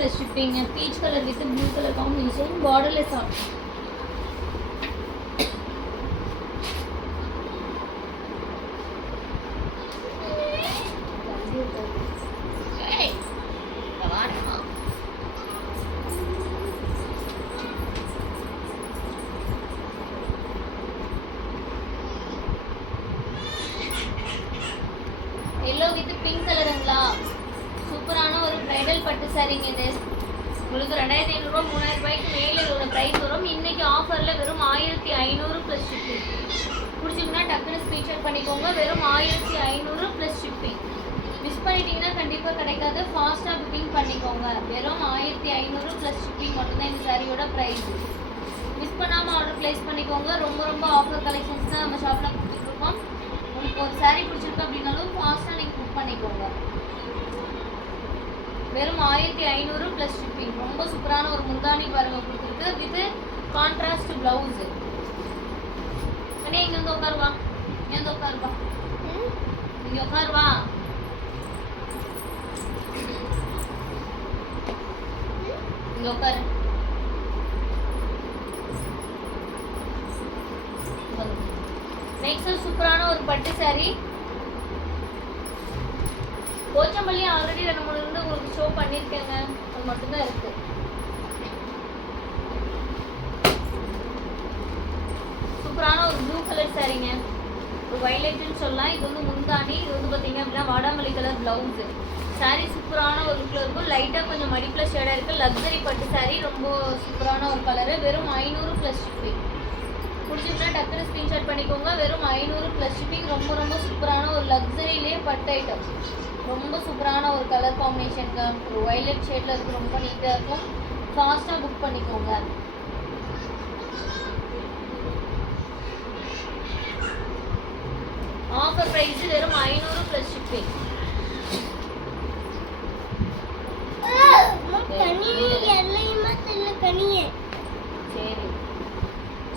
Plus shipping peach colour with blue colour combination borderless option yellow with pink கலருங்களா சூப்பரான ஒரு bridal பட்டு சரிங்க இது உங்களுக்கு ரெண்டாயிரத்தி ஐநூறுரூவா மூணாயிரம் ரூபாய்க்கு மேலே இதோட ப்ரைஸ் வரும். இன்றைக்கி ஆஃபரில் வெறும் ஆயிரத்தி ஐநூறு ப்ளஸ் ஷிப்பிங் பிடிச்சிங்கன்னா டக்குன்னு ஸ்க்ரீன்ஷாட் பண்ணிக்கோங்க. வெறும் ஆயிரத்தி ஐநூறு ப்ளஸ் ஷிப்பிங் மிஸ் பண்ணிட்டீங்கன்னா கண்டிப்பாக கிடைக்காது. ஃபாஸ்ட்டாக புக்கிங் பண்ணிக்கோங்க. வெறும் ஆயிரத்தி ஐநூறு ப்ளஸ் ஷிப்பிங் மட்டும்தான் இந்த சாரியோட ப்ரைஸ் மிஸ் பண்ணாமல் ஆர்டர் ப்ளேஸ் பண்ணிக்கோங்க. ரொம்ப ரொம்ப ஆஃபர் கலெக்ஷன்ஸ் தான் நம்ம ஷாப்பில் கொடுத்துட்ருக்கோம் உங்களுக்கு ஒரு saree பிடிச்சிருக்கு அப்படின்னாலும் ஃபாஸ்ட்டாக நீங்கள் புக் பண்ணிக்கோங்க. வெறும் ஆயிரத்தி ஐநூறு ப்ளஸ் ஷிப்பிங் ரொம்ப சூப்பரான ஒரு முந்தானி பாருங்க கொடுத்துருக்கு வித் கான்ட்ராஸ்ட் பிளவுஸ் அண்ணே இங்கே வந்து உட்காருவா இங்கே வந்து உட்காருவா இங்கே உட்காருவா இங்கே உட்காரு. நெக்ஸ்ட் சூப்பரான ஒரு பட்டு சாரி போச்சம்பள்ளி ஆல்ரெடி ரெண்டு மூணு உங்களுக்கு ஷோ பண்ணியிருக்கேங்க அது மட்டும்தான் இருக்கு. சூப்பரான ஒரு ப்ளூ கலர் சாரீங்க ஒரு வைலட்னு சொல்லலாம். இது வந்து முந்தானி இது வந்து பார்த்தீங்க அப்படின்னா வாடாமல்லி கலர் ப்ளவுஸு சாரீ சூப்பரான ஒரு லுக்கில் இருக்கும். லைட்டாக கொஞ்சம் மடிப்பில் ஷேடாக இருக்குது லக்ஸரி பட்டு சாரீ ரொம்ப சூப்பரான ஒரு கலரு வெறும் ஐநூறு ப்ளஸ் ஷிப்பிங் பிடிச்சிருந்தா டக்குனு ஸ்க்ரீன்ஷாட் பண்ணிக்கோங்க. வெறும் ஐநூறு ப்ளஸ் ஷிப்பிங் ரொம்ப ரொம்ப சூப்பரான ஒரு லக்ஸரியிலே பட் ஐட்டம் ரொம்ப சூப்பரான ஒரு கலர் காம்பினேஷனுங்க ஒரு வயலட் ஷேடில் இருக்கு ரொம்ப நீட்டாக இருக்கும். ஃபாஸ்ட்டாக புக் பண்ணிக்கோங்க. ஆஃபர் ப்ரைஸ் வெறும் ஐநூறு ப்ளஸ் ஷிப்பிங் சரி.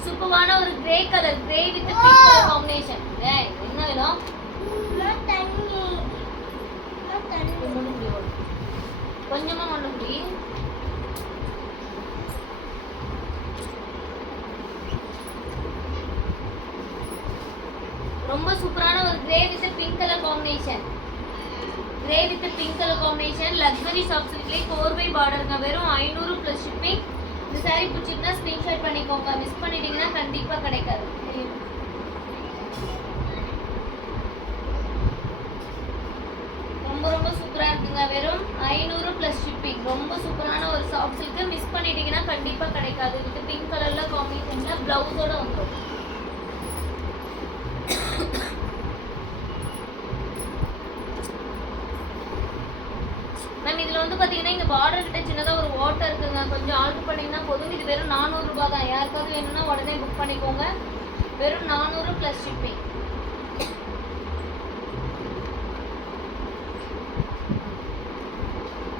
சூப்பரான ஒரு grey colour grey with pink colour combination கொஞ்சமா மண்ணு குடி ரொம்ப சூப்பரான ஒரு grey with pink colour combination grey with pink colour combination luxury shops இருக்குல்லே கோர்வை பார்டருங்க வெறும் ஐநூறு ப்ளஸ் ஷிப்பிங் இந்த saree பிடிச்சிருந்தா ஸ்க்ரீன்ஷாட் பண்ணிக்கோங்க. மிஸ் பண்ணிட்டீங்கன்னா கண்டிப்பாக கிடைக்காது. ரொம்ப ரொம்ப சூப்பராக இருக்குங்க. வெறும் ஐநூறு ப்ளஸ் ஷிப்பிங் ரொம்ப சூப்பரான ஒரு சாஃப்ட் சில்க்கு மிஸ் பண்ணிட்டீங்கன்னா கண்டிப்பாக கிடைக்காது. வித் பிங்க் கலரில் காம்பினேஷனில் ப்ளவுஸோட வந்துடும் மேம் இதில் வந்து பார்த்தீங்கன்னா இந்த பார்டர் கிட்ட சின்னதாக ஒரு ஓட்டை இருக்குங்க. கொஞ்சம் ஆல்டர் பண்ணிங்கன்னா போதும். இது வெறும் நானூறுரூபா தான். யாருக்காவது வேணும்னா உடனே புக் பண்ணிக்கோங்க. வெறும் நானூறு ப்ளஸ் ஷிப்பிங்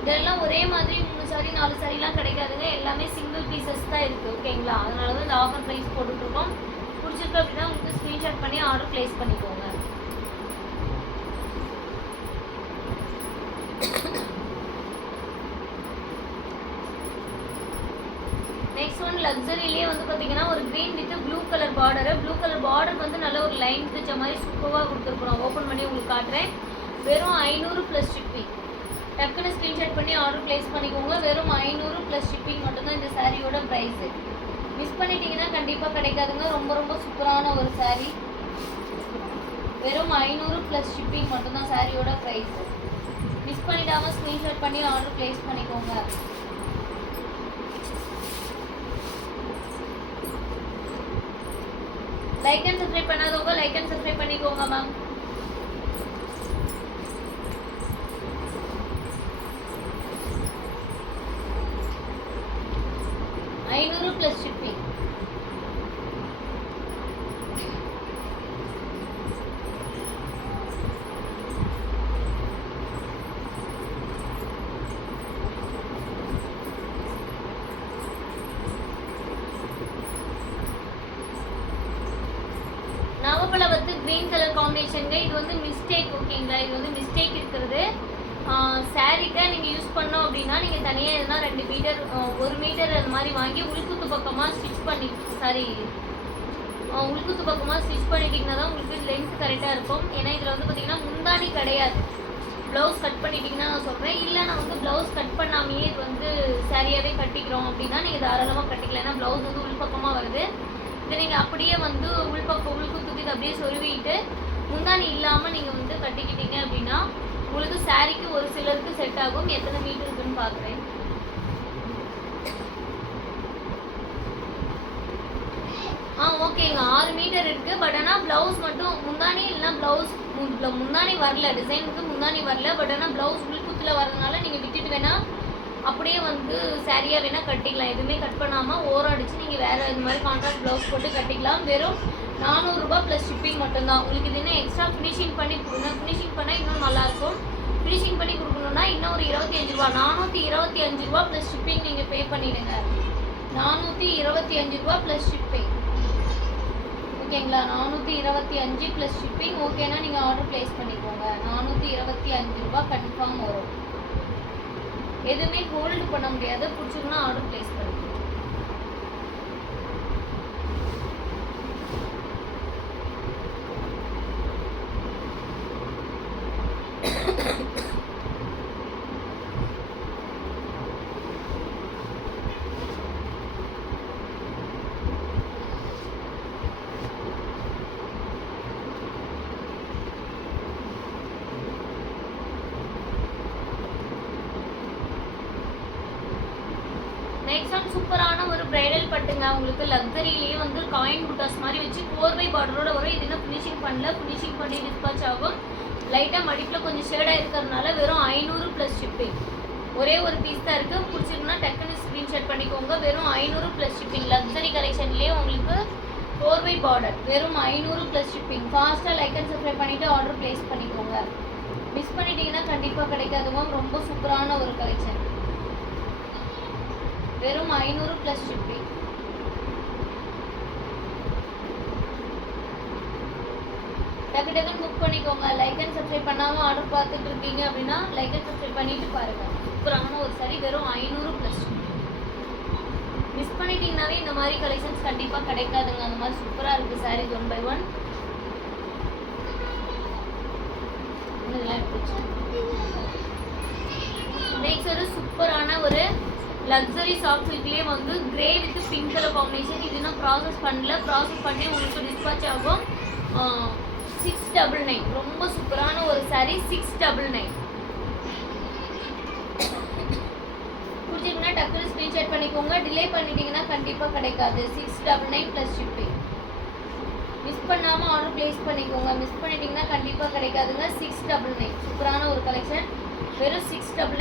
இதெல்லாம் ஒரே மாதிரி மூணு சாரி நாலு சாரிலாம் கிடைக்காதுங்க. எல்லாமே சிங்கிள் பீசஸ் தான் இருக்குது ஓகேங்களா அதனால தான் இந்த ஆஃபர் ப்ரைஸ் போட்டுட்ருக்கோம். பிடிச்சிருக்கு அப்படின்னா உங்களுக்கு ஸ்க்ரீன்ஷாட் பண்ணி ஆர்டர் ப்ளேஸ் பண்ணிக்கோங்க. நெக்ஸ்ட் ஒன் லக்ஸரிலேயே வந்து பார்த்தீங்கன்னா ஒரு green with blue colour border blue colour border வந்து நல்ல ஒரு லைன் பிடிச்ச மாதிரி சூப்பராக கொடுத்துருக்குறோம். ஓப்பன் பண்ணி உங்களுக்கு காட்டுறேன். வெறும் ஐநூறு ப்ளஸ் ஷிப்பிங் டக்குன்னு ஸ்க்ரீன்ஷாட் பண்ணி ஆர்டர் ப்ளேஸ் பண்ணிக்கோங்க. வெறும் ஐநூறு ப்ளஸ் ஷிப்பிங் மட்டும்தான் இந்த சாரியோட ப்ரைஸு மிஸ் பண்ணிட்டீங்கன்னா கண்டிப்பாக கிடைக்காதுங்க. ரொம்ப ரொம்ப சூப்பரான ஒரு saree. வெறும் ஐநூறு ப்ளஸ் ஷிப்பிங் மட்டும்தான் சாரியோட ப்ரைஸ் மிஸ் பண்ணிடாமல் ஸ்க்ரீன்ஷாட் பண்ணி ஆர்டர் ப்ளேஸ் பண்ணிக்கோங்க. லைக் அண்ட் சப்ஸ்கிரைப் பண்ணாதவங்க லைக் அண்ட் சப்ஸ்கிரைப் பண்ணிக்கோங்க மேம் ஐநூறு ப்ளஸ் ஷிப்பிங் நவப்பழ வந்து கிரீன் கலர் காம்பினேஷனுங்க இது வந்து மிஸ்டேக் ஓகேங்களா இது வந்து மிஸ்டேக் இருக்கிறது. சாரீக்கு நீங்கள் யூஸ் பண்ணோம் அப்படின்னா நீங்கள் தனியாக எதுனா ரெண்டு மீட்டர் ஒரு மீட்டர் அந்த மாதிரி வாங்கி உள்குத்து பக்கமாக ஸ்டிச் பண்ணி சாரி உள்குத்து பக்கமாக ஸ்டிச் பண்ணிட்டீங்கன்னா தான் உங்களுக்கு லென்த் கரெக்டாக இருக்கும். ஏன்னா இதில் வந்து பார்த்தீங்கன்னா முந்தானி கிடையாது. ப்ளவுஸ் கட் பண்ணிட்டீங்கன்னா நான் சொல்கிறேன் இல்லை நான் வந்து ப்ளவுஸ் கட் பண்ணாமையே இது வந்து சாரியாகவே கட்டிக்கிறோம் அப்படின்னா நீங்கள் தாராளமாக கட்டிக்கலாம். ஏன்னா ப்ளவுஸ் வந்து உள்பக்கமாக வருது. இதை நீங்கள் அப்படியே வந்து உள்பக்கம் உள்குத்துக்கு இதை அப்படியே சொருவிட்டு முந்தானி இல்லாமல் நீங்கள் வந்து கட்டிக்கிட்டீங்க அப்படின்னா உங்களுக்கு சாரிக்கு ஒரு சிலருக்கு செட் ஆகும். எத்தனை மீட்டர் இருக்குன்னு பார்க்குறேன். ஆ ஓகேங்க ஆறு மீட்டர் இருக்குது பட் ஆனால் ப்ளவுஸ் மட்டும் முந்தானி இல்லைனா ப்ளவுஸ் முந்தானி வரல. டிசைனுக்கு முந்தானி வரல. பட் ஆனால் ப்ளவுஸ் உள்குத்தில் வரதுனால நீங்கள் விட்டுட்டு வேணால் அப்படியே வந்து சரியாக வேணால் கட்டிக்கலாம். எதுவுமே கட் பண்ணாமல் ஓரம் அடித்து நீங்கள் வேறு இந்த மாதிரி கான்ட்ராக்ட் ப்ளவுஸ் போட்டு கட்டிக்கலாம். வெறும் நானூறுரூபா ப்ளஸ் ஷிப்பிங் மட்டும்தான். உங்களுக்கு இது இன்னும் எக்ஸ்ட்ரா ஃபினிஷிங் பண்ணி கொடுங்க. ஃபினிஷிங் பண்ணால் இன்னும் நல்லாயிருக்கும். ஃபினிஷிங் பண்ணி கொடுக்கணுன்னா இன்னும் ஒரு இருபத்தி அஞ்சு ரூபா. நானூற்றி இருபத்தி அஞ்சு ரூபா ப்ளஸ் ஷிப்பிங் நீங்கள் பே பண்ணிடுங்க. நானூற்றி இருபத்தி அஞ்சு ரூபா ப்ளஸ் ஷிப்பிங் ஓகேங்களா நானூற்றி இருபத்தி அஞ்சு ப்ளஸ் ஷிப்பிங் ஓகேனா நீங்கள் ஆர்டர் ப்ளேஸ் பண்ணிக்கோங்க. நானூற்றி இருபத்தி அஞ்சு ரூபா கன்ஃபார்ம் வரும். எதுவுமே ஹோல்டு பண்ண முடியாது. பிடிச்சிங்கன்னா ஆர்டர் ப்ளேஸ் பண்ணுங்க. நெக்ஸ்ட் ஒன் சூப்பரான ஒரு பிரைடல் பட்டுங்க. உங்களுக்கு லக்ஸரியிலேயே வந்து காயின் புட்டாஸ் மாதிரி வச்சு கோர்வை பார்டரோட வரும். இது இன்னும் ஃபினிஷிங் பண்ணல? ஃபினிஷிங் பண்ணி டிஸ்பாச் ஆகும். லைட்டாக மடிப்பில் கொஞ்சம் ஷேடாக இருக்கிறதுனால வெறும் ஐநூறு ப்ளஸ் ஷிப்பிங் ஒரே ஒரு பீஸ் தான் இருக்குது பிடிச்சிருக்குன்னா டக்குன்னு ஸ்க்ரீன்ஷாட் பண்ணிக்கோங்க. வெறும் ஐநூறு ப்ளஸ் ஷிப்பிங் லக்ஸரி கலெக்ஷன்லேயே உங்களுக்கு கோர்வை பார்டர் வெறும் ஐநூறு ப்ளஸ் ஷிப்பிங் ஃபாஸ்ட்டாக லைக் அண்ட் சப்ஸ்கிரைப் பண்ணிவிட்டு ஆர்டர் ப்ளேஸ் பண்ணிக்கோங்க. மிஸ் பண்ணிட்டீங்கன்னா கண்டிப்பாக கிடைக்காதுங்க ரொம்ப சூப்பரான ஒரு கலெக்ஷன் வெறும் ஐநூறு ப்ளஸ் ஷிப்பிங் டக்கு டக்குன்னு புக் பண்ணிக்கோங்க. லைக் அண்ட் சப்ஸ்கிரைப் பண்ணாமல் ஆர்டர் பார்த்துட்டு இருக்கீங்க அப்படின்னா லைக் அண்ட் சப்ஸ்கிரைப் பண்ணிட்டு பாருங்க. சூப்பரான ஒரு சரி வெறும் ஐநூறு ப்ளஸ் மிஸ் பண்ணிட்டீங்கனாவே இந்த மாதிரி கலெக்ஷன்ஸ் கண்டிப்பாக கிடைக்காதுங்க. அந்த மாதிரி சூப்பராக இருக்குது சாரீஸ் ஒன் பை ஒன் இதெல்லாம் நெக்ஸ்ட் ஒரு சூப்பரான ஒரு லக்ஸரி சாஃப்ட் சில்க்லேயே வந்து grey with pink colour combination இது இன்னும் ப்ராசஸ் பண்ணல. ப்ராசஸ் பண்ணி உங்களுக்கு டிஸ்பாச் ஆகும். சிக்ஸ் டபுள் நைன் ரொம்ப சூப்பரான ஒரு சாரீ சிக்ஸ் டபுள் நைன் பிடிச்சிருக்குன்னா டக்குனு ஸ்க்ரீன்ஷாட் பண்ணிக்கோங்க. டிலே பண்ணிட்டீங்கன்னா கண்டிப்பாக கிடைக்காது. Six double nine plus shipping miss பண்ணாமல் ஆர்டர் ப்ளேஸ் பண்ணிக்கோங்க. மிஸ் பண்ணிட்டீங்கன்னா கண்டிப்பாக கிடைக்காதுங்க. சிக்ஸ் டபுள் நைன் சூப்பரான ஒரு கலெக்ஷன் வெறும் சிக்ஸ் டபுள்